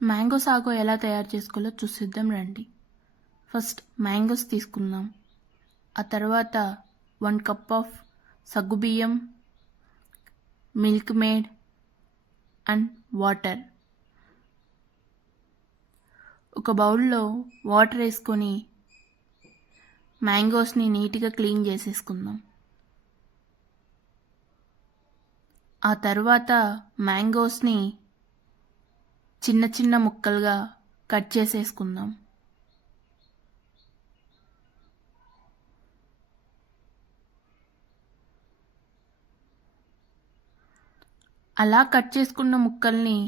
Mango sago ఎలా తయారు చేసుకోవాలో చూసిద్దాం రండి. ఫస్ట్ మ్యాంగోస్ తీసుకుందాం. ఆ తర్వాత 1 కప్ ఆఫ్ సగ్గుబియ్యం, మిల్క్ మేడ్ అండ్ వాటర్. ఒక బౌల్లో వాటర్ వేసుకొని మ్యాంగోస్ని నీట్గా క్లీన్ చేసేసుకుందాం. ఆ తర్వాత మ్యాంగోస్ని చిన్న చిన్న ముక్కలుగా కట్ చేసేసుకుందాం. అలా కట్ చేసుకున్న ముక్కల్ని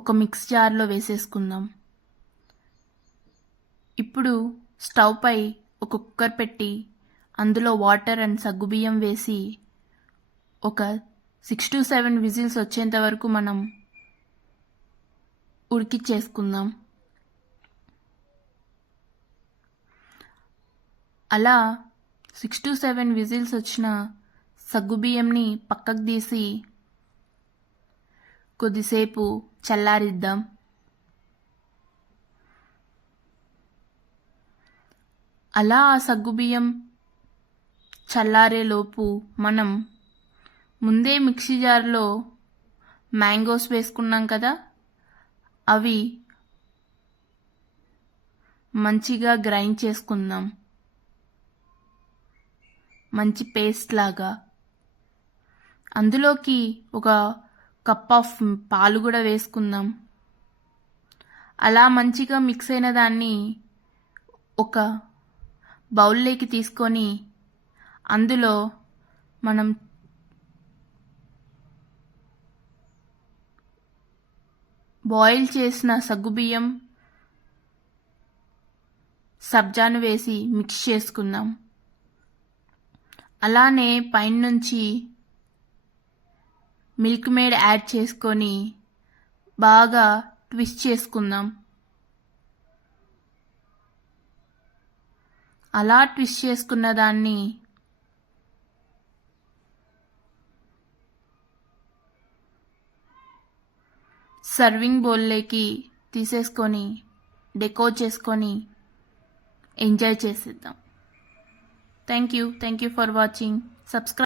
ఒక మిక్స్ జార్లో వేసేసుకుందాం. ఇప్పుడు స్టవ్ పై ఒక కుక్కర్ పెట్టి అందులో వాటర్ అండ్ సగ్గుబియ్యం వేసి ఒక 6 to 7 విజిల్స్ వచ్చేంత వరకు మనం ఉడికిచ్చేసుకుందాం. అలా 6 to 7 విజిల్స్ వచ్చిన సగ్గుబియ్యంని పక్కకు తీసి కొద్దిసేపు చల్లారిద్దాం. అలా ఆ సగ్గుబియ్యం చల్లారేలోపు మనం ముందే మిక్సీ జార్లో మ్యాంగోస్ వేసుకున్నాం కదా, అవి మంచిగా గ్రైండ్ చేసుకుందాం, మంచి పేస్ట్ లాగా. అందులోకి ఒక కప్ ఆఫ్ పాలు కూడా వేసుకుందాం. అలా మంచిగా మిక్స్ అయిన దాన్ని ఒక బౌల్లోకి తీసుకొని అందులో మనం బాయిల్ చేసిన సగ్గుబియ్యం, సబ్జాను వేసి మిక్స్ చేసుకుందాం. అలానే పైనుంచి మిల్క్ మేడ్ యాడ్ చేసుకొని బాగా ట్విస్ట్ చేసుకుందాం. అలా ట్విస్ట్ చేసుకున్న దాన్ని సర్వింగ్ బౌల్లోకి తీసేసుకొని డెకోర్ చేసుకొని ఎంజాయ్ చేసేద్దాం. Thank you for watching. Subscribe.